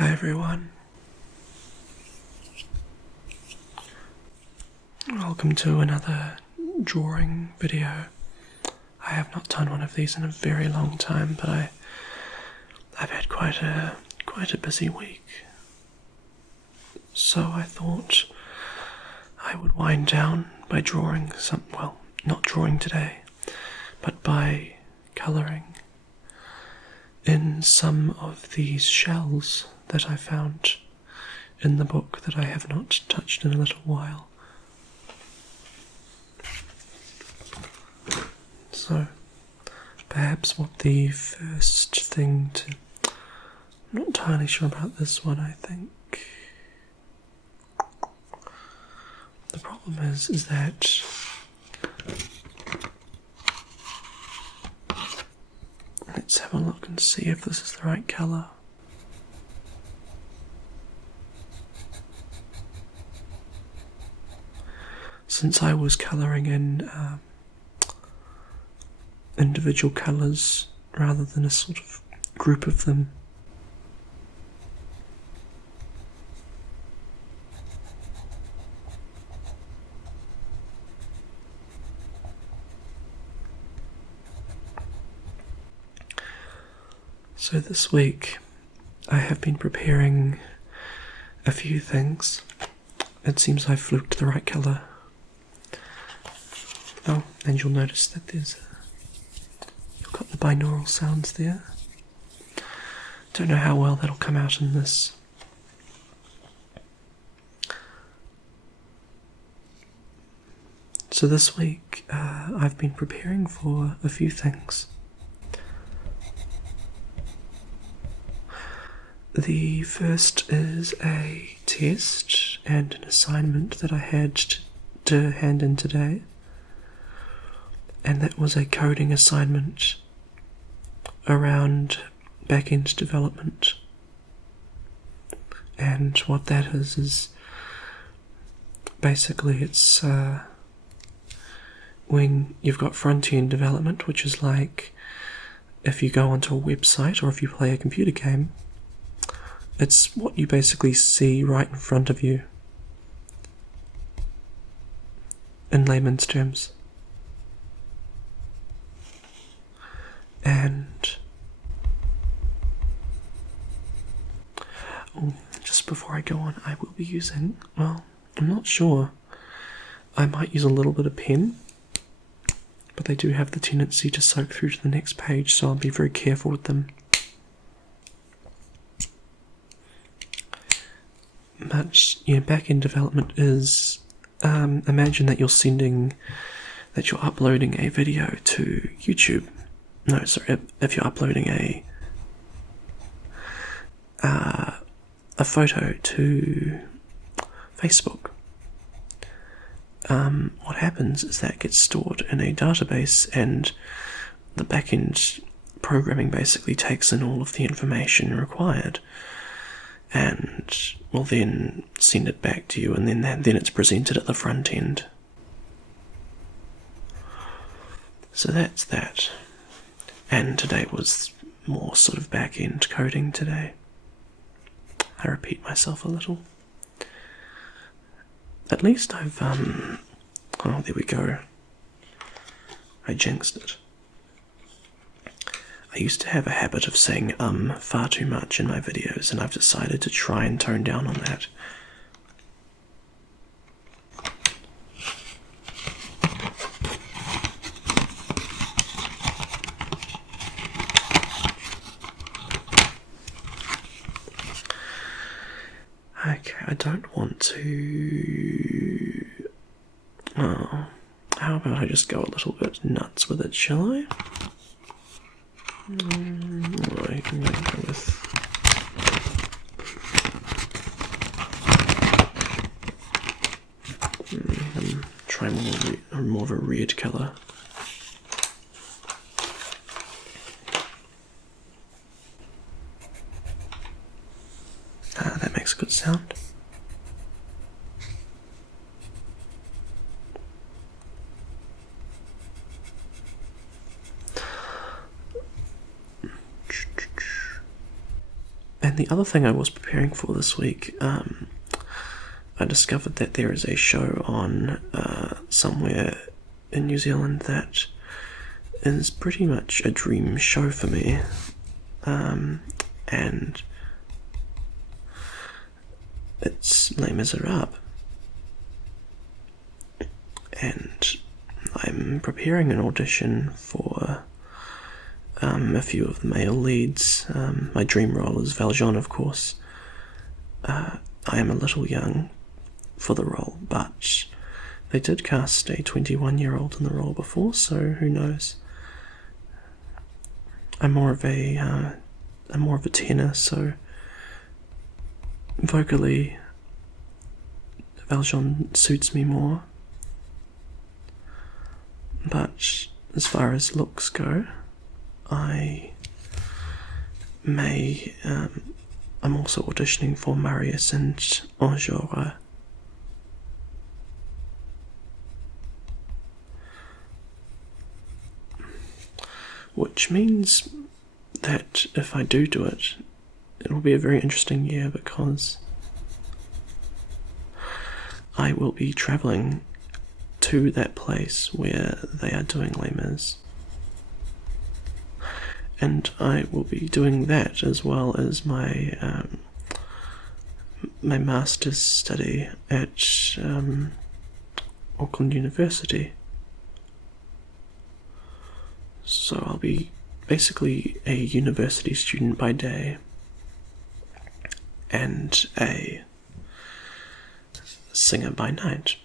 Hi everyone. Welcome to another drawing video. I have not done one of these in a very long time, but I've had quite a busy week. So I thought I would wind down by drawing not drawing today, but by colouring in some of these shells that I found in the book that I have not touched in a little while. So, perhaps what the first thing to... I'm not entirely sure about this one, I think. The problem is that let's have a look and see if this is the right colour. Since I was colouring in individual colours rather than a sort of group of them, so this week I have been preparing a few things. It seems I fluked the right colour. Oh, and you'll notice that you've got the binaural sounds there. Don't know how well that'll come out in this. So this week I've been preparing for a few things. The first is a test and an assignment that I had to hand in today, and that was a coding assignment around back-end development. And what that is basically it's when you've got front-end development, which is like if you go onto a website or if you play a computer game, it's what you basically see right in front of you, in layman's terms. And just before I go on, I will be using, well, I'm not sure. I might use a little bit of pen, but they do have the tendency to soak through to the next page, so I'll be very careful with them. But yeah, back-end development is, imagine that you're uploading a video to YouTube. No, sorry, if you're uploading a photo to Facebook. What happens is that gets stored in a database, and the back-end programming basically takes in all of the information required and will then send it back to you, and then it's presented at the front end. So that's that. And today was more sort of back-end coding today. I repeat myself a little. At least I've, oh, there we go. I jinxed it. I used to have a habit of saying far too much in my videos, and I've decided to try and tone down on that. Okay, I don't want to... Oh, how about I just go a little bit nuts with it, shall I? I can go with... try more of a red colour. That makes a good sound. And the other thing I was preparing for this week, I discovered that there is a show on somewhere in New Zealand that is pretty much a dream show for me, and it's Les Miserables, and I'm preparing an audition for a few of the male leads. My dream role is Valjean, of course. I am a little young for the role, but they did cast a 21-year-old in the role before, so who knows. I'm more of a tenor, so vocally Valjean suits me more. But as far as looks go, I'm also auditioning for Marius and Enjolras. Which means that if I do it, it will be a very interesting year, because I will be travelling to that place where they are doing Les Mis. And I will be doing that as well as my my master's study at Auckland University. So I'll be basically a university student by day and a singer by night.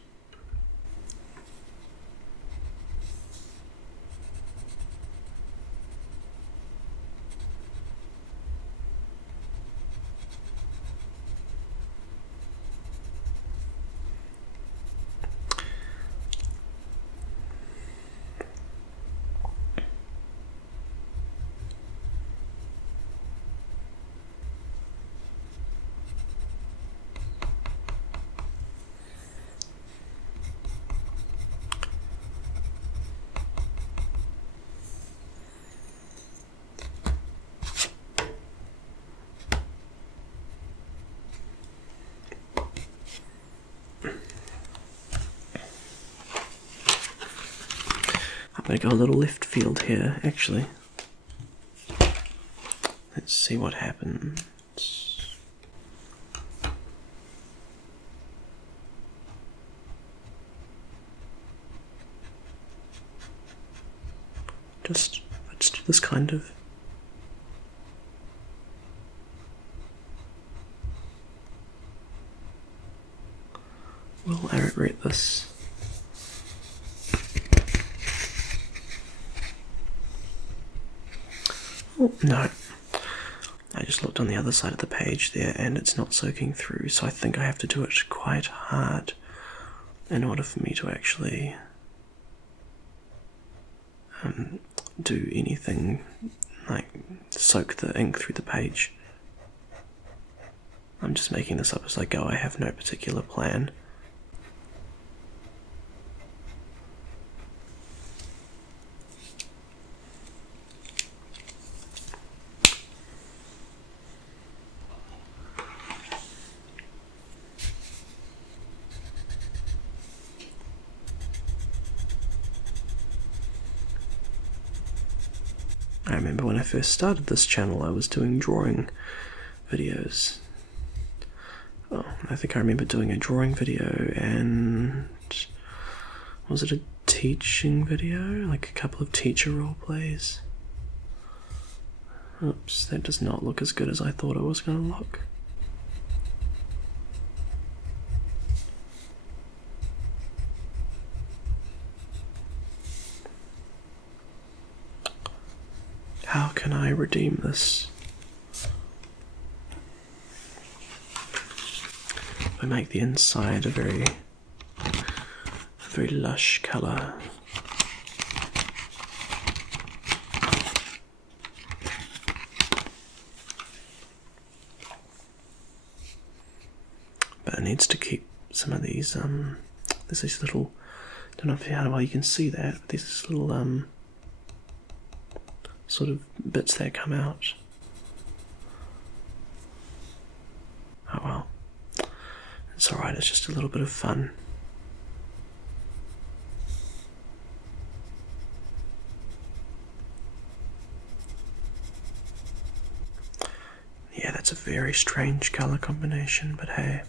I'm going to go a little left field here, actually. Let's see what happens. Let's do this kind of. Will I regret this? Oh, no. I just looked on the other side of the page there and it's not soaking through, so I think I have to do it quite hard in order for me to actually do anything like soak the ink through the page. I'm just making this up as I go, I have no particular plan. I remember when I first started this channel, I was doing drawing videos. Oh, I think I remember doing a drawing video and was it a teaching video? Like a couple of teacher role plays. Oops, that does not look as good as I thought it was going to look. How can I redeem this? I make the inside a very lush colour. But it needs to keep some of these, there's these little, don't know how well you can see that, but there's this little, sort of bits that come out. It's alright, it's just a little bit of fun. Yeah, that's a very strange colour combination, but hey.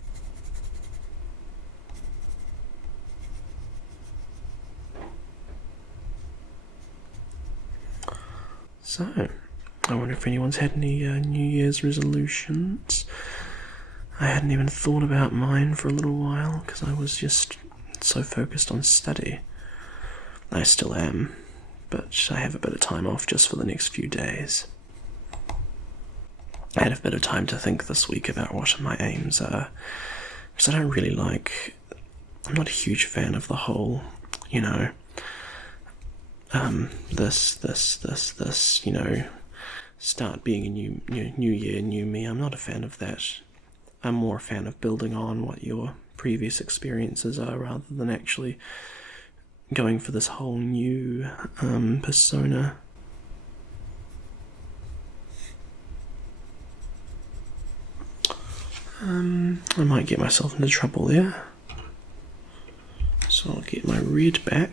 So, I wonder if anyone's had any New Year's resolutions. I hadn't even thought about mine for a little while because I was just so focused on study. I still am, but I have a bit of time off just for the next few days. I had a bit of time to think this week about what my aims are, because I don't really I'm not a huge fan of the whole, this, start being a new year, new me. I'm not a fan of that. I'm more a fan of building on what your previous experiences are rather than actually going for this whole new persona. I might get myself into trouble there. So I'll get my red back.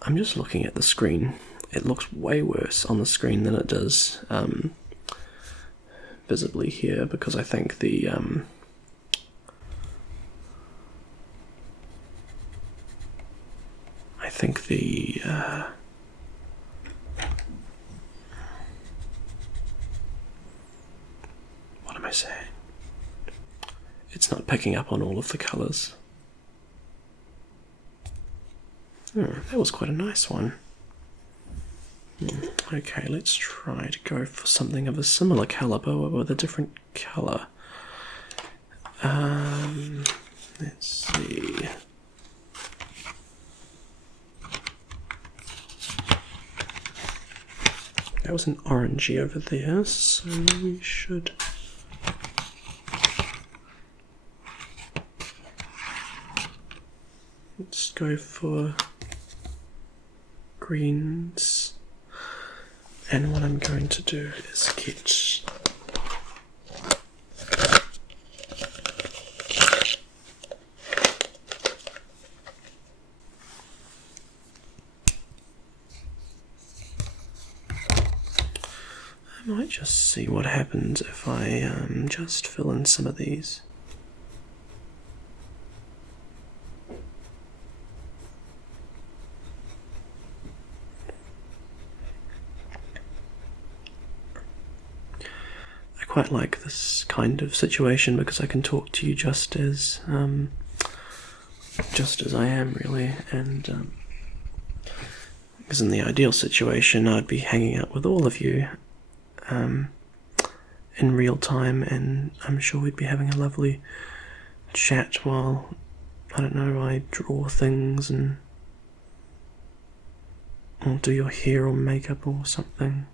I'm just looking at the screen. It looks way worse on the screen than it does visibly here, because I think the what am I saying? It's not picking up on all of the colours. That was quite a nice one. Okay, let's try to go for something of a similar caliber with a different colour. Let's see. That was an orangey over there, so we should... Let's go for greens, and what I'm going to do is get I might just see what happens if I just fill in some of these. Quite like this kind of situation because I can talk to you just as I am, really, and because in the ideal situation I'd be hanging out with all of you in real time, and I'm sure we'd be having a lovely chat while, I don't know, I draw things and or do your hair or makeup or something.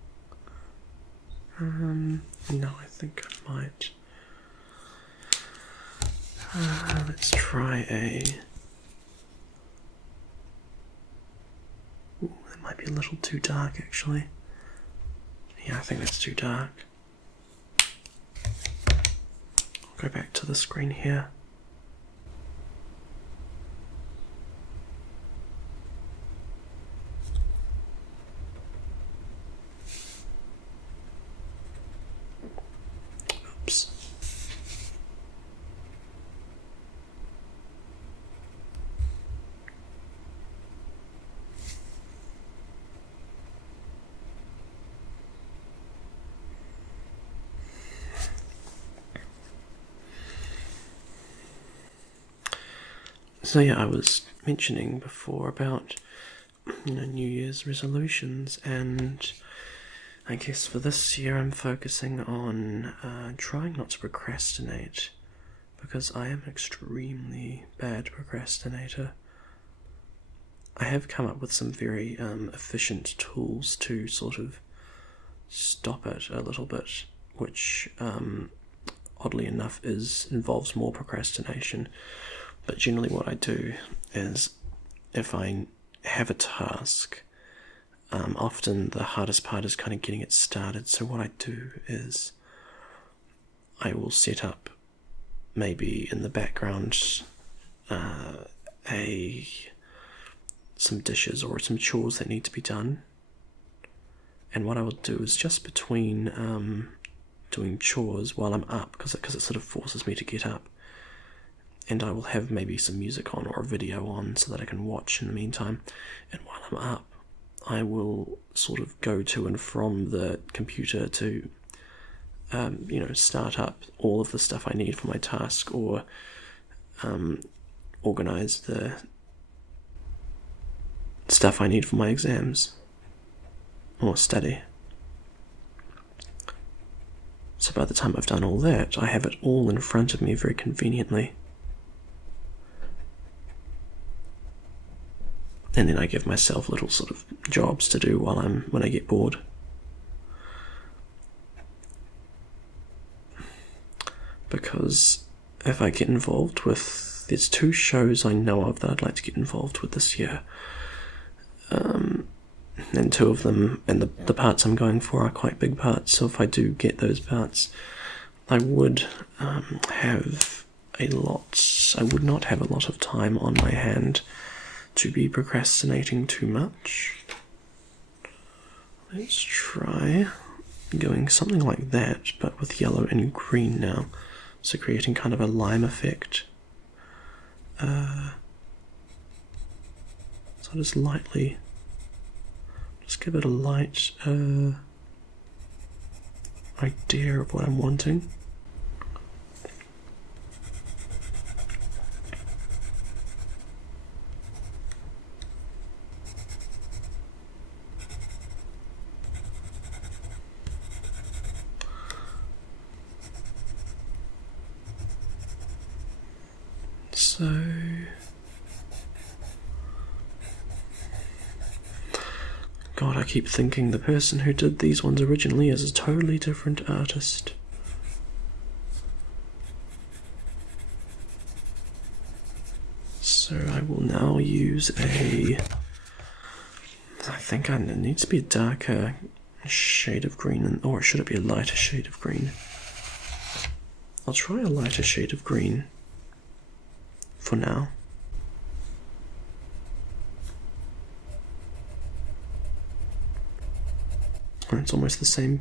No, I think I might. Let's try a... Ooh, that might be a little too dark, actually. Yeah, I think that's too dark. I'll go back to the screen here. Oops. So yeah, I was mentioning before about New Year's resolutions, and I guess for this year I'm focusing on trying not to procrastinate, because I am an extremely bad procrastinator. I have come up with some very efficient tools to sort of stop it a little bit, which oddly enough involves more procrastination. But generally what I do is, if I have a task, often the hardest part is kind of getting it started. So what I do is I will set up, maybe in the background, some dishes or some chores that need to be done. And what I will do is just between doing chores while I'm up, because it sort of forces me to get up, and I will have maybe some music on or a video on so that I can watch in the meantime. And while I'm up, I will sort of go to and from the computer to start up all of the stuff I need for my task, or organize the stuff I need for my exams or study. So by the time I've done all that, I have it all in front of me very conveniently. And then I give myself little sort of jobs to do when I get bored. Because if I get involved with, there's 2 shows I know of that I'd like to get involved with this year. And 2 of them, and the parts I'm going for are quite big parts, so if I do get those parts, I would not have a lot of time on my hand to be procrastinating too much. Let's try going something like that, but with yellow and green now, so creating kind of a lime effect. So just lightly, just give it a light idea of what I'm wanting. So God, I keep thinking the person who did these ones originally is a totally different artist. So I will now use I think it needs to be a darker shade of green, or should it be a lighter shade of green? I'll try a lighter shade of green for now. It's almost the same.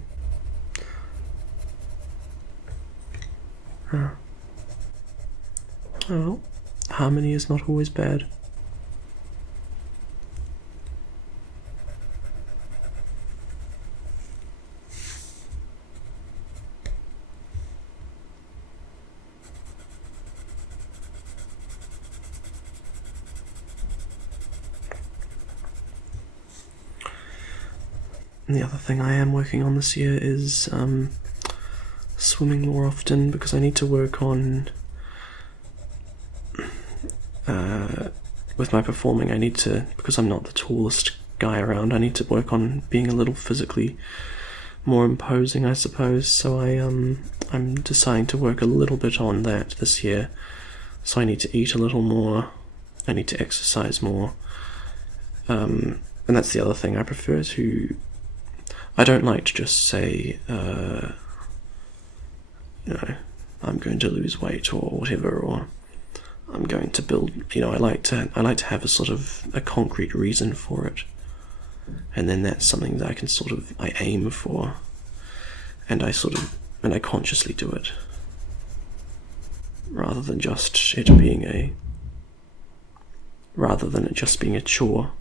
Oh well, harmony is not always bad. And the other thing I am working on this year is swimming more often, because I need to work on with my performing. I need to, because I'm not the tallest guy around, I need to work on being a little physically more imposing, I suppose. So I'm deciding to work a little bit on that this year. So I need to eat a little more, I need to exercise more, and that's the other thing. I don't like to just say, I'm going to lose weight or whatever, or I'm going to build. I like to have a sort of a concrete reason for it, and then that's something that I aim for, and I consciously do it, rather than it just being a chore.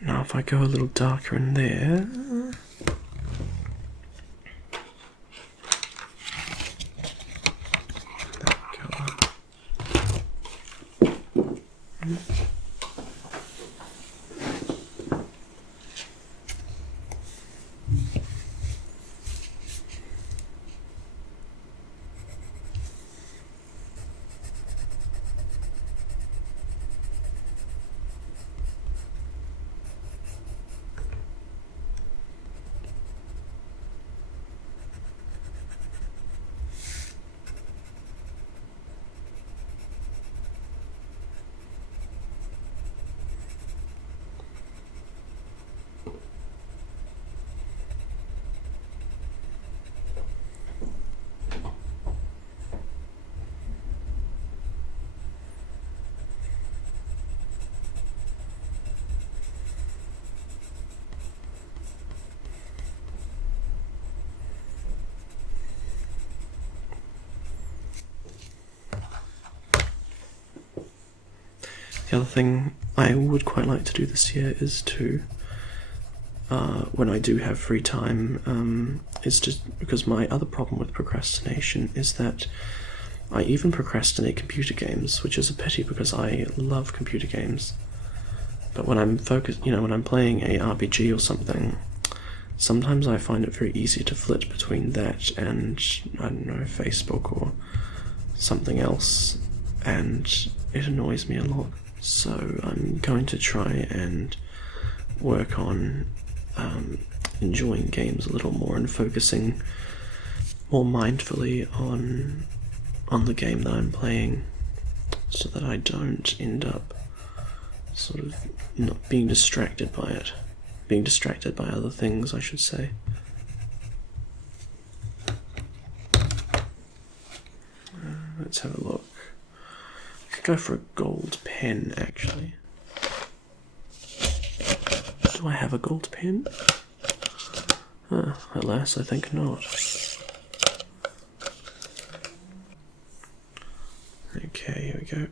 Now if I go a little darker in there... The other thing I would quite like to do this year is to, when I do have free time, is just because my other problem with procrastination is that I even procrastinate computer games, which is a pity because I love computer games. But when I'm focused, when I'm playing a RPG or something, sometimes I find it very easy to flit between that and, I don't know, Facebook or something else, and it annoys me a lot. So I'm going to try and work on enjoying games a little more and focusing more mindfully on the game that I'm playing, so that I don't end up sort of not being distracted by it, being distracted by other things, I should say. Let's have a look. I could go for a gold pen, actually. Do I have a gold pen? Alas, I think not. Okay, here we go.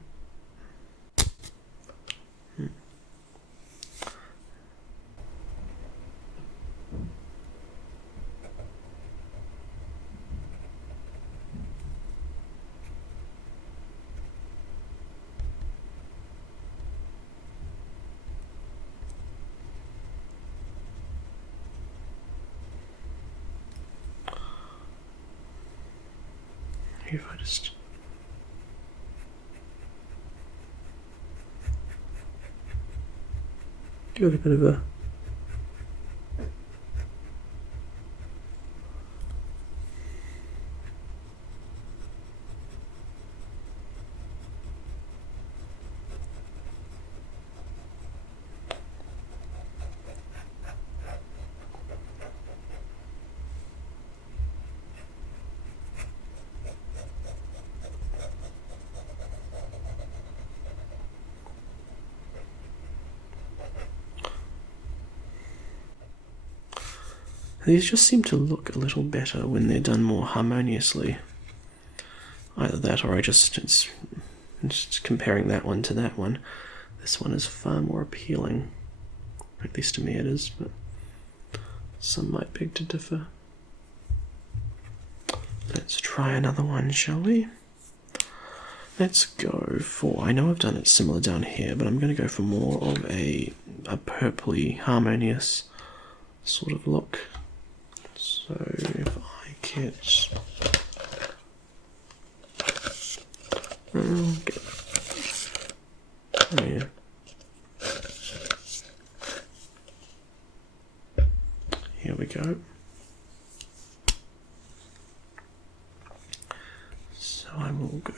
If I just give it a bit of a These just seem to look a little better when they're done more harmoniously. Either that or it's comparing that one to that one. This one is far more appealing. At least to me it is, but some might beg to differ. Let's try another one, shall we? Let's go for, I know I've done it similar down here, but I'm going to go for more of a purpley, harmonious sort of look. So if I get... Okay. Oh yeah. Here we go. So I will go...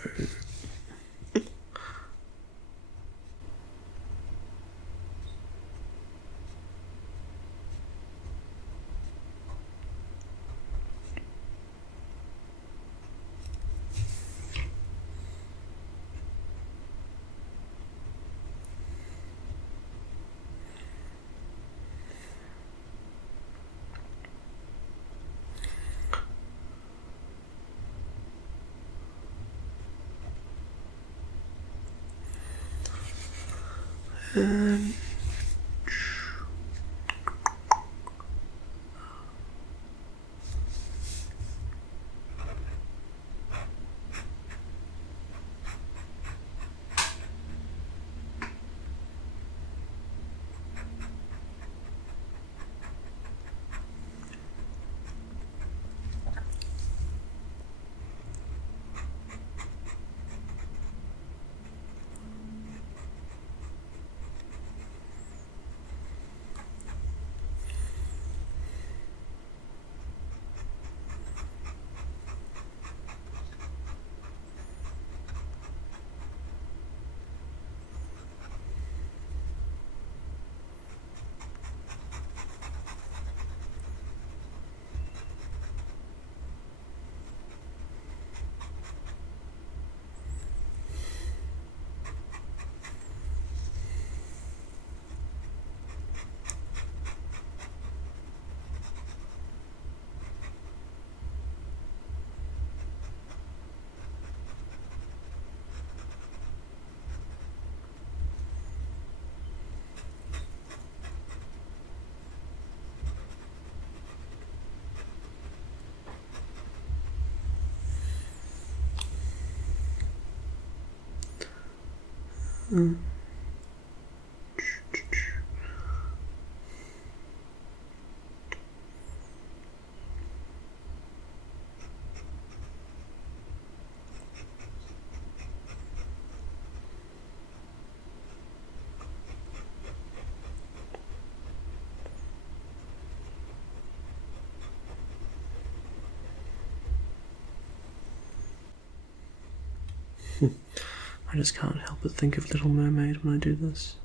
I just can't help but think of Little Mermaid when I do this.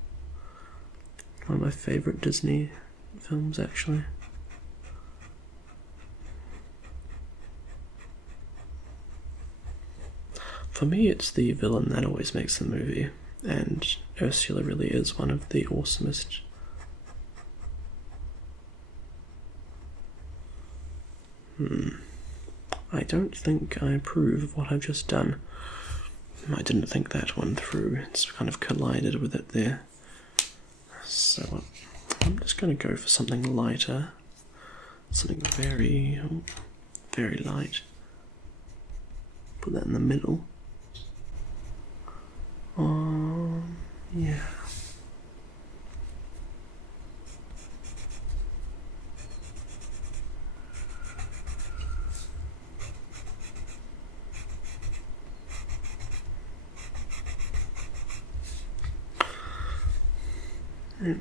One of my favourite Disney films, actually. For me, it's the villain that always makes the movie, and Ursula really is one of the awesomest. I don't think I approve of what I've just done. I didn't think that one through. It's kind of collided with it there. So I'm just going to go for something lighter. Something very, very light. Put that in the middle. Yeah.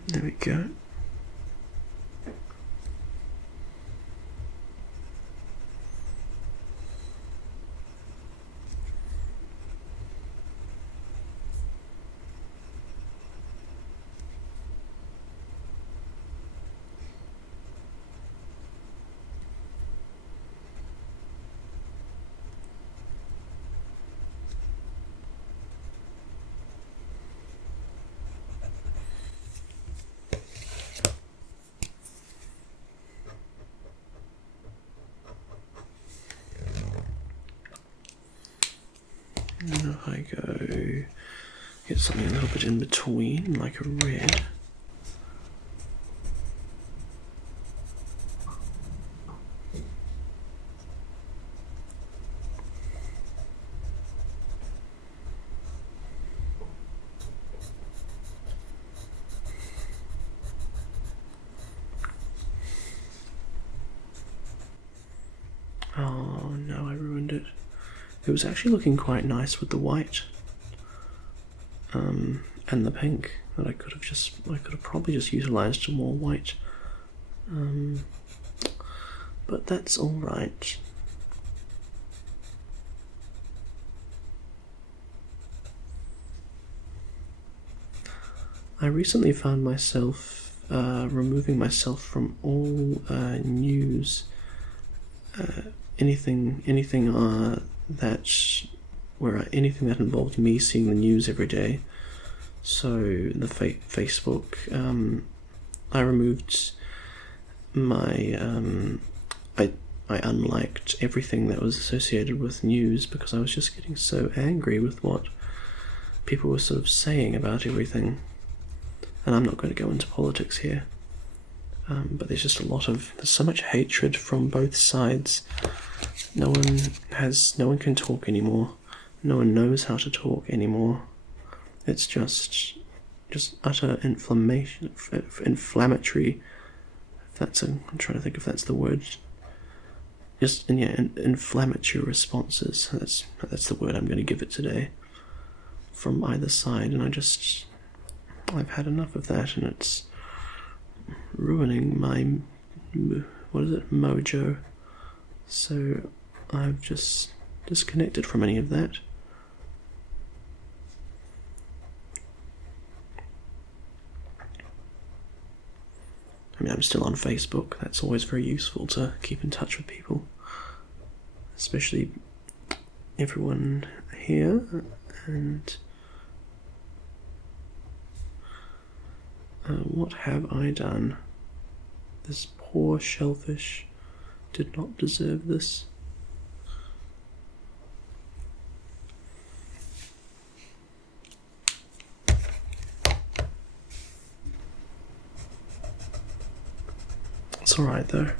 There we go. And if I go get something a little bit in between, like a red. Oh no, I ruined it. It was actually looking quite nice with the white and the pink. That I could have probably just utilised some more white. But that's all right. I recently found myself removing myself from all news, anything anything that involved me seeing the news every day. So the Facebook, I removed my I unliked everything that was associated with news because I was just getting so angry with what people were sort of saying about everything. And I'm not going to go into politics here, but there's so much hatred from both sides. No one can talk anymore. No one knows how to talk anymore. It's just utter inflammatory. I'm trying to think if that's the word. Inflammatory responses. That's the word I'm going to give it today. From either side, and I've had enough of that, and it's ruining my mojo. So I've just disconnected from any of that. I mean, I'm still on Facebook. That's always very useful to keep in touch with people, especially everyone here. And what have I done? This poor shellfish did not deserve this. It's alright though.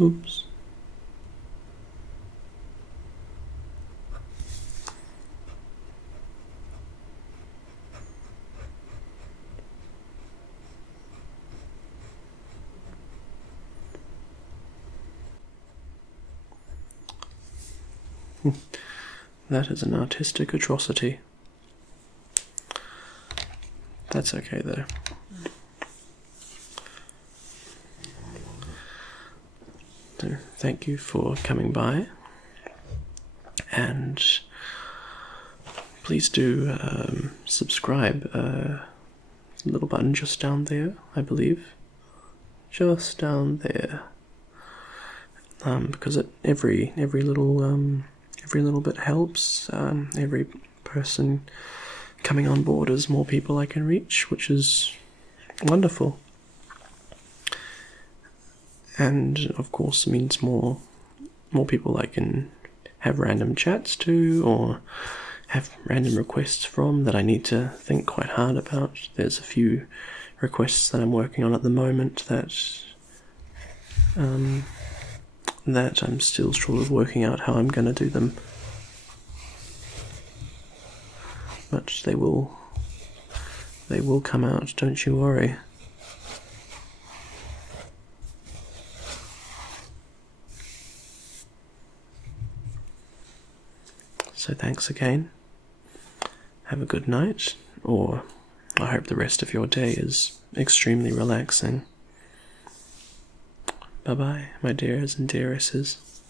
Oops. That is an artistic atrocity. That's okay though. So, thank you for coming by, and please do subscribe. Little button just down there, I believe. Just down there. Because every little bit helps. Every person coming on board is more people I can reach, which is wonderful. And of course means more people I can have random chats to, or have random requests from that I need to think quite hard about. There's a few requests that I'm working on at the moment that I'm still sort of working out how I'm going to do them. But they will come out, don't you worry. So thanks again. Have a good night, or I hope the rest of your day is extremely relaxing. Bye-bye, my dears and dearesses.